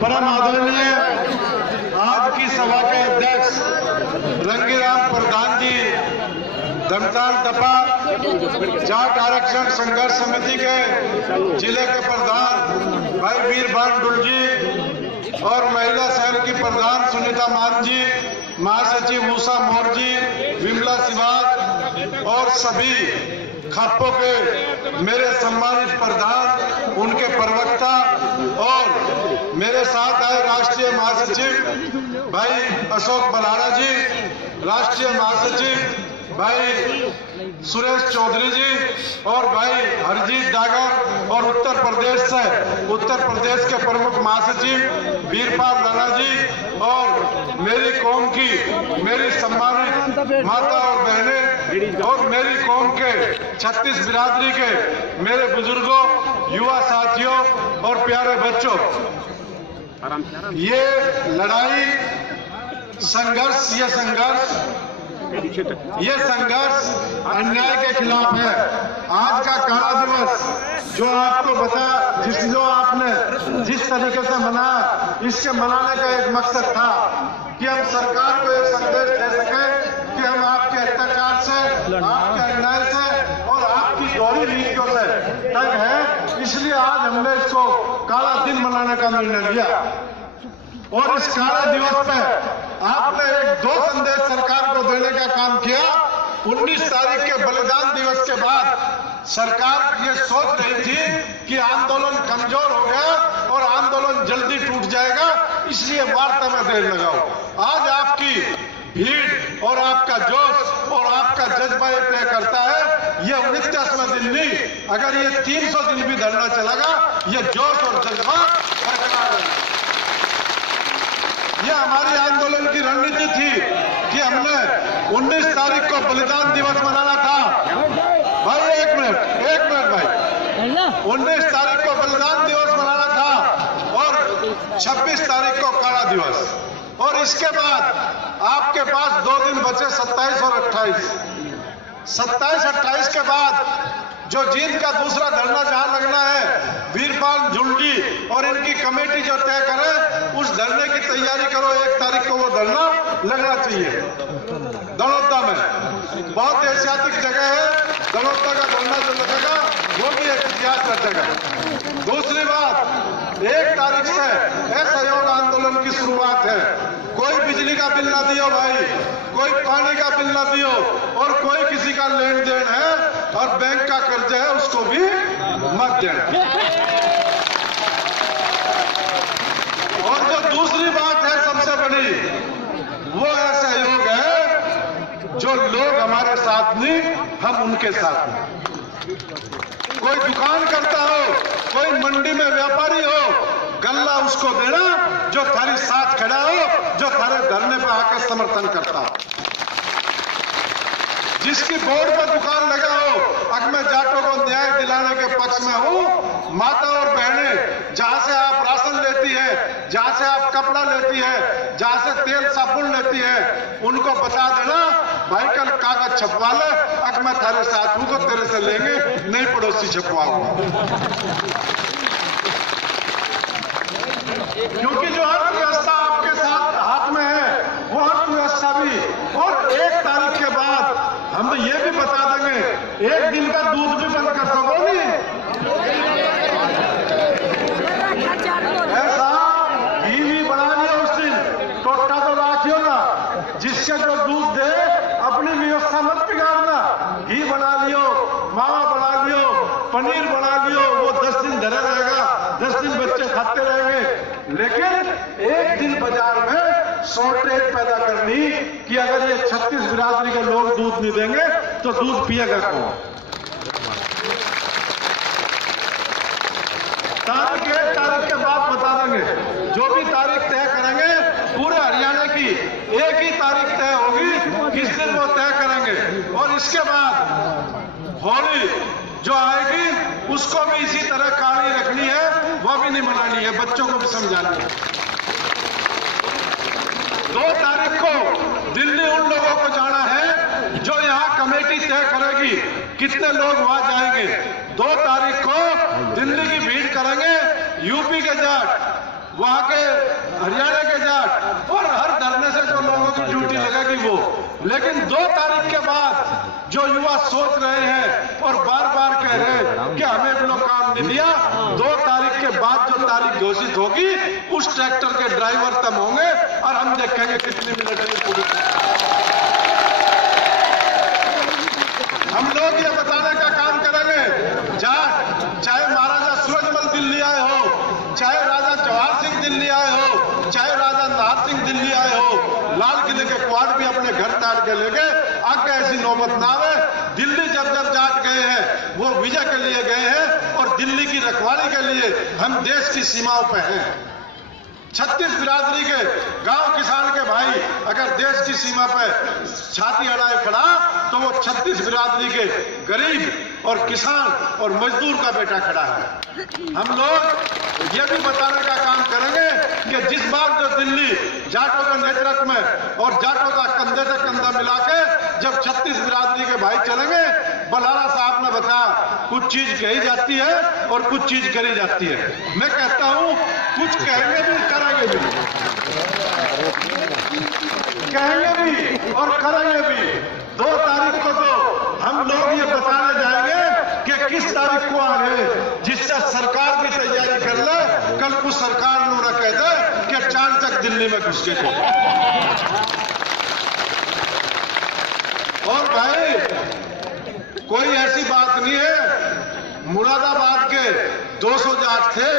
परम आदरणीय आज की सभा के अध्यक्ष रंगीराम प्रधान जी, धमताल टपा जाट आरक्षण संघर्ष समिति के जिले के प्रधान भाई वीरभान डुल जी और महिला सेल की प्रधान सुनीता मान जी, महासचिव उषा मौर्य जी, विमला सिवाज और सभी खापों के मेरे सम्मानित प्रधान, उनके प्रवक्ता और मेरे साथ आए राष्ट्रीय महासचिव भाई अशोक बलाड़ा जी, राष्ट्रीय महासचिव भाई सुरेश चौधरी जी और भाई हरजीत डागर और उत्तर प्रदेश के प्रमुख महासचिव वीरपाल लाला जी और मेरी कौम की मेरी सम्मानित माता और बहनें और मेरी कौम के 36 बिरादरी के मेरे बुजुर्गों, युवा साथियों और प्यारे बच्चों, ये लड़ाई ये संघर्ष अन्याय के खिलाफ है। आज का काला दिवस जो आपको जो आपने जिस तरीके से मनाया, इसके मनाने का एक मकसद था कि हम सरकार को एक संदेश दे सकें कि हम आपके अत्याचार से, आपके अन्याय से और आपकी दोहरी नीतियों से तंग है। इसलिए आज हमने इसको काला दिन मनाने का निर्णय लिया और इस काला दिवस पे आपने दो संदेश सरकार को देने का काम किया। 19 तारीख के बलिदान दिवस के बाद सरकार ये सोच रही थी कि आंदोलन कमजोर हो गया और आंदोलन जल्दी टूट जाएगा, इसलिए वार्ता में देर लगाओ। आज आपकी भीड़ और आपका जोश और आपका जज्बा ये तय करता है, ये 49वां दिन नहीं, अगर ये 300 दिन भी धरना चलेगा, ये जोश और जज्बा बरकरार रहेगा। यह हमारी आंदोलन की रणनीति थी कि हमने 19 तारीख को बलिदान दिवस मनाना था। भाई एक मिनट भाई, 19 तारीख को बलिदान दिवस मनाना था और 26 तारीख को काला दिवस, और इसके बाद आपके पास 2 दिन बचे 27 और 28। 27-28 के बाद जो जींद का दूसरा धरना जहां लगना है, वीरपाल झुंडी और इनकी कमेटी जो तय करे, उस धरने की तैयारी करो। 1 तारीख को वो धरना लगना चाहिए दड़ौदा में, बहुत ऐतिहासिक जगह है। दड़ौदा का धरना जो लगेगा वो भी एक इतिहास रचेगा। दूसरी बात, 1 तारीख से असहयोग आंदोलन की शुरुआत है। कोई बिजली का बिल ना दियो भाई, कोई पानी का बिल ना दियो, और कोई किसी का लेन देन है और बैंक का कर्ज है उसको भी मत देना। और जो दूसरी बात है सबसे बड़ी, वो असहयोग है जो लोग हमारे साथ नहीं, हम उनके साथ नहीं। कोई दुकान करता हो, कोई मंडी में व्यापारी हो, गल्ला उसको देना जो थारी साथ खड़ा हो, जो थारे धरने पर आकर समर्थन करता हो। जिसकी बोर्ड पर दुकान लगा हो, अब मैं जाटों को न्याय दिलाने के पक्ष में हूं। माता और बहनें, जहां से आप राशन लेती है, जहां से आप कपड़ा लेती है, जहां से तेल साबुन लेती है, उनको बता देना भाई कल कागज छपवा ले, अब मैं थारे साथ हूं तो तेरे से लेंगे, नहीं पड़ोसी छपवाऊंगा। क्योंकि जो अर्थव्यवस्था आपके साथ हाथ में है, वो अर्थव्यवस्था भी, और 1 तारीख के बाद हम ये भी बता देंगे, 1 दिन का दूध भी बंद कर सकोगे। ऐसा घी भी बना लिया उस दिन, टोटा तो राखियो ना, जिससे जो दूध दे अपनी व्यवस्था मत बिगाड़ना। घी बना लियो, मावा बना लियो, पनीर बना लियो, वो 10 दिन धरे रहेगा, 10 दिन बच्चे खाते रहेंगे। लेकिन 1 दिन बाजार में शॉर्टेज पैदा करनी कि अगर ये 36 बिरादरी के लोग दूध नहीं देंगे तो दूध पिएगा कौन। तारीख 1 तारीख के बाद बता देंगे, जो भी तारीख तय करेंगे पूरे हरियाणा की एक ही तारीख तय होगी, किस दिन वो तय करेंगे। और इसके बाद होली जो आएगी उसको भी इसी तरह काली रखनी है, वो भी नहीं मनानी है, बच्चों को भी समझानी है। 2 तारीख को दिल्ली उन लोगों को जाना है जो यहाँ कमेटी तय करेगी कितने लोग वहां जाएंगे। 2 तारीख को दिल्ली की भीड़ करेंगे यूपी के जाट, वहां के हरियाणा के जाट और हर धरने से जो लोगों की ड्यूटी लगेगी वो। लेकिन 2 तारीख के बाद जो युवा सोच रहे हैं और बार बार कह रहे हैं कि हमें भी लोग काम नहीं दिया, 2 तारीख के बाद जो तारीख घोषित होगी उस ट्रैक्टर के ड्राइवर तब होंगे और हम देखेंगे कितने मिनट में पुलिस। हम लोग ये बताने का काम करेंगे, चाहे महाराजा सूरजमल दिल्ली आए हो, चाहे राजा जवाहर सिंह दिल्ली आए हो, चाहे राजा नाहर सिंह दिल्ली आए हो, लाल किले के क्वाड भी अपने घर ताड़ के लेके आगे ऐसी नौबत ना आवे। दिल्ली जब जाट गए हैं वो विजय के लिए गए हैं और दिल्ली की रखवाली के लिए हम देश की सीमाओं पे हैं। 36 बिरादरी के गांव किसान के भाई अगर देश की सीमा पर छाती अड़ाए खड़ा तो वो 36 बिरादरी के गरीब और किसान और मजदूर का बेटा खड़ा है। हम लोग ये भी बताने का काम करेंगे कि जिस बार जो दिल्ली जाटों के नेतृत्व में और जाटों का कंधे से कंधा मिला के जब 36 बिरादरी के भाई चलेंगे, बलहारा साहब ने बताया कुछ चीज कही जाती है और कुछ चीज करी जाती है। मैं कहता हूं कुछ कहेंगे भी करेंगे भी और करेंगे भी। 2 तारीख को तो हम लोग ये बताने जाएंगे कि किस तारीख को आ रहे, जिससे सरकार भी तैयारी कर ले, कल को सरकार न कह दे कि चांद तक दिल्ली में घुस गए। और भाई कोई ऐसी बात नहीं है, मुरादाबाद के 200 जाट थे,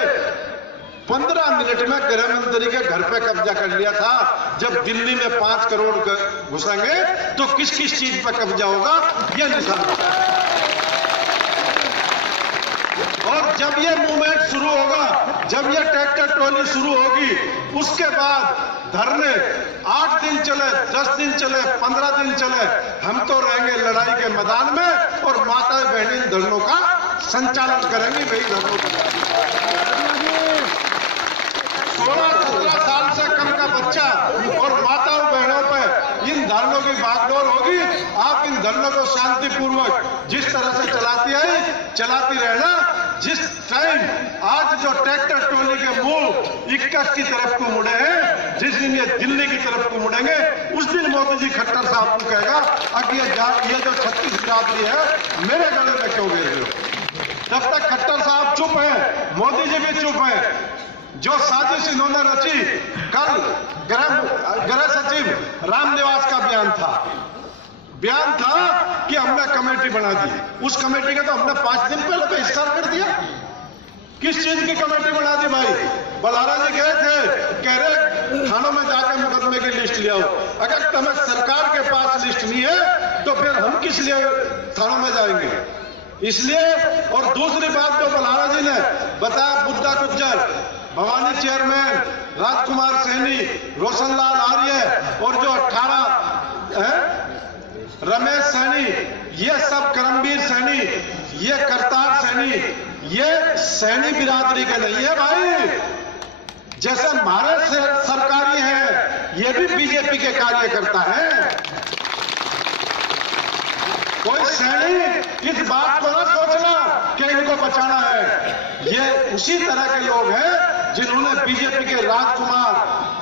15 मिनट में गृह मंत्री के घर पे कब्जा कर लिया था। जब दिल्ली में 5 करोड़ घुसेंगे तो किस किस चीज पर कब्जा होगा यह निशान। और जब ये मूवमेंट शुरू होगा, जब ये ट्रैक्टर ट्रॉली शुरू होगी, उसके बाद धरने 8 दिन चले, 10 दिन चले, 15 दिन चले, हम तो रहेंगे लड़ाई के मैदान में और माता बहनी धरनों का संचालन करेंगे। भाई धरनों का 16-17 साल से कम का बच्चा और माताओं बहनों पर इन धरनों की बागडोर होगी। आप इन धरनों को शांतिपूर्वक जिस तरह से चलाती आई चलाती रहना। जिस टाइम आज जो ट्रैक्टर ट्रॉली के मूल 21 की तरफ को मुड़े हैं, जिस दिन ये दिल्ली की तरफ को मुड़ेंगे, उस दिन मोदी जी खट्टर साहब को कहेगा अब ये जो 36 बिरादरी है मेरे गले में क्यों घेर रहे हो। जब तक खट्टर साहब चुप है, मोदी जी भी चुप है। जो साजिश इन्होंने रची, कल गृह सचिव रामनिवास का बयान था कि हमने कमेटी बना दी। उस कमेटी का तो हमने 5 दिन पहले बहिष्कार कर दिया। किस चीज की कमेटी बना दी भाई? बलहारा जी गए थे, कह रहे थानों में जाकर मुकदमे की लिस्ट ले आओ। अगर तुम्हें सरकार के पास लिस्ट नहीं है तो फिर हम किस लिए थानों में जाएंगे? इसलिए। और दूसरी बात जो बलहारा जी ने बताया, बुद्धा गुज्जर, भवानी चेयरमैन, राजकुमार सैनी, रोशनलाल आर्य और जो 18 रमेश सैनी, ये सब करमवीर सैनी, ये करतार सैनी, ये सैनी बिरादरी के नहीं है भाई। जैसे हमारे सरकारी है, ये भी बीजेपी के कार्यकर्ता है। कोई सैनी इस बात को ना सोचना कि इनको बचाना है। ये उसी तरह के लोग हैं जिन्होंने बीजेपी के राजकुमार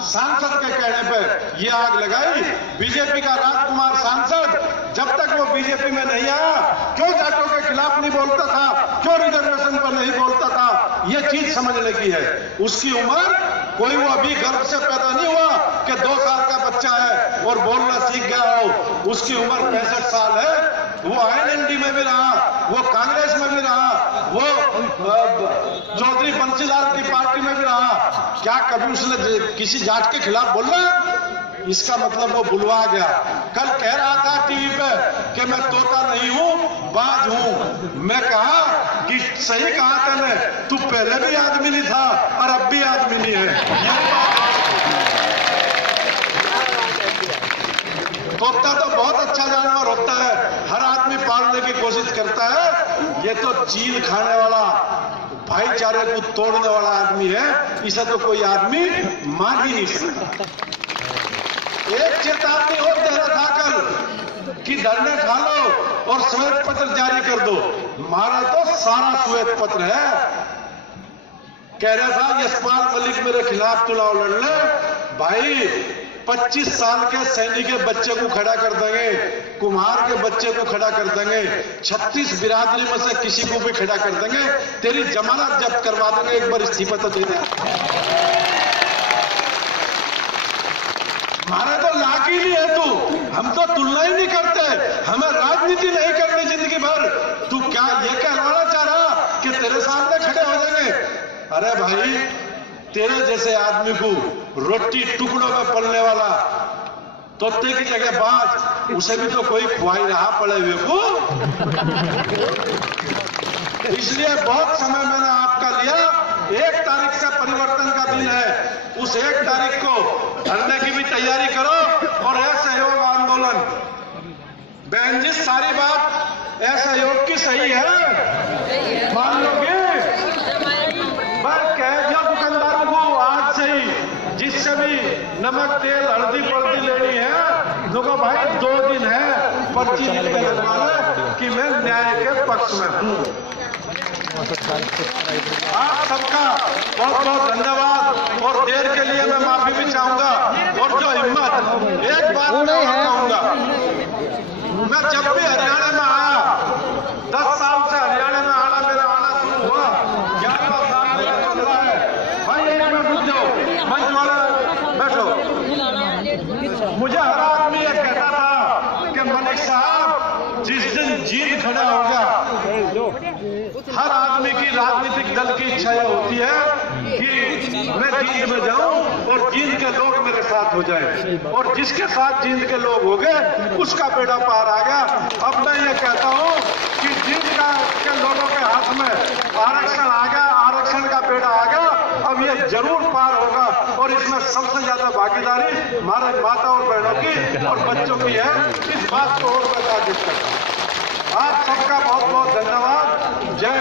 सांसद के कहने पर यह आग लगाई। बीजेपी का राजकुमार सांसद जब तक वो बीजेपी में नहीं आया, क्यों जाटों के खिलाफ नहीं बोलता था, क्यों रिजर्वेशन पर नहीं बोलता था, ये चीज समझने की है। उसकी उम्र कोई वो अभी गर्भ से पैदा नहीं हुआ कि 2 साल का बच्चा है और बोलना सीख गया हो। उसकी उम्र 65 साल है। वो आईएनएलडी में भी रहा, वो कांग्रेस में भी रहा, वो चौधरी बंसीलाल की पार्टी में भी रहा। क्या कभी उसने किसी जाट के खिलाफ बोला? इसका मतलब वो बुलवा गया। कल कह रहा था टीवी पे कि मैं तोता नहीं हूं, बाज हूं। मैं कहा कि सही कहा तूने, तू पहले भी आदमी नहीं था और अब भी आदमी नहीं है। तोता तो बहुत अच्छा जानवर होता है, हर आदमी पालने की कोशिश करता है। ये तो चील खाने वाला, भाईचारे को तोड़ने वाला आदमी है। इसे तो कोई आदमी मान ही नहीं सकता। एक चेतावनी और दे रहा था कल कि धरने खा लो और श्वेत पत्र जारी कर दो। हमारा तो सारा श्वेत पत्र है। कह रहा था यशपाल मलिक मेरे खिलाफ चुनाव लड़ ले, भाई 25 साल के सैनिक के बच्चे को खड़ा कर देंगे, कुम्हार के बच्चे को खड़ा कर देंगे, 36 बिरादरी में से किसी को भी खड़ा कर देंगे, तेरी जमानत जब्त करवा देंगे, एक बार इस्तीफा तो दे दे। हमारे तो लायक ही नहीं है तू, हम तो तुलना ही नहीं करते, हमें राजनीति नहीं करनी जिंदगी भर। तू क्या ये कहलवाना चाह रहा कि तेरे सामने खड़े हो जाएंगे? अरे भाई, तेरे जैसे आदमी को रोटी टुकड़ों में पलने वाला तोते की जगह बाज, उसे भी तो कोई ख्वाही रहा पड़े हुए को। इसलिए बहुत समय मैंने आपका लिया। 1 तारीख से परिवर्तन का दिन है, उस 1 तारीख को धरने की भी तैयारी करो और असहयोग आंदोलन। बहन जी, सारी बात असहयोग की सही है, मान लोगे? दुकानदारों को आज से ही जिससे भी नमक तेल हल्दी पल्दी लेनी है, देखो भाई 2 दिन है, पर्ची लिख के लगवाना कि मैं न्याय के पक्ष में हूँ। आप सबका बहुत बहुत धन्यवाद और देर के लिए मैं माफी भी चाहूंगा। और जो हिम्मत, एक बात कहूंगा, मैं जब भी हरियाणा में आया, 10 साल से हरियाणा में आना, मेरा आना शुरू हुआ 11वां साल में चल रहा है। भाई एक मिनट रुक जाओ, मंच वाले बैठो। मुझे हर आदमी ये कहता था कि मलिक साहब, जिस दिन जीत खड़ा हो गया, हर आदमी की राजनीतिक दल की इच्छा यह होती है कि मैं जीत में जाऊं और जीत के लोग मेरे साथ हो जाए, और जिसके साथ जीत के लोग हो गए उसका बेड़ा पार आ गया। अब मैं ये कहता हूं कि जीत के लोगों के हाथ में आरक्षण आ गया, आरक्षण का बेड़ा आ गया, अब ये जरूर पार होगा। और इसमें सबसे ज्यादा भागीदारी हमारे माता और बहनों की और बच्चों की है। इस बात को और मैं तारीफ करता हूं। आप सबका बहुत बहुत धन्यवाद। जय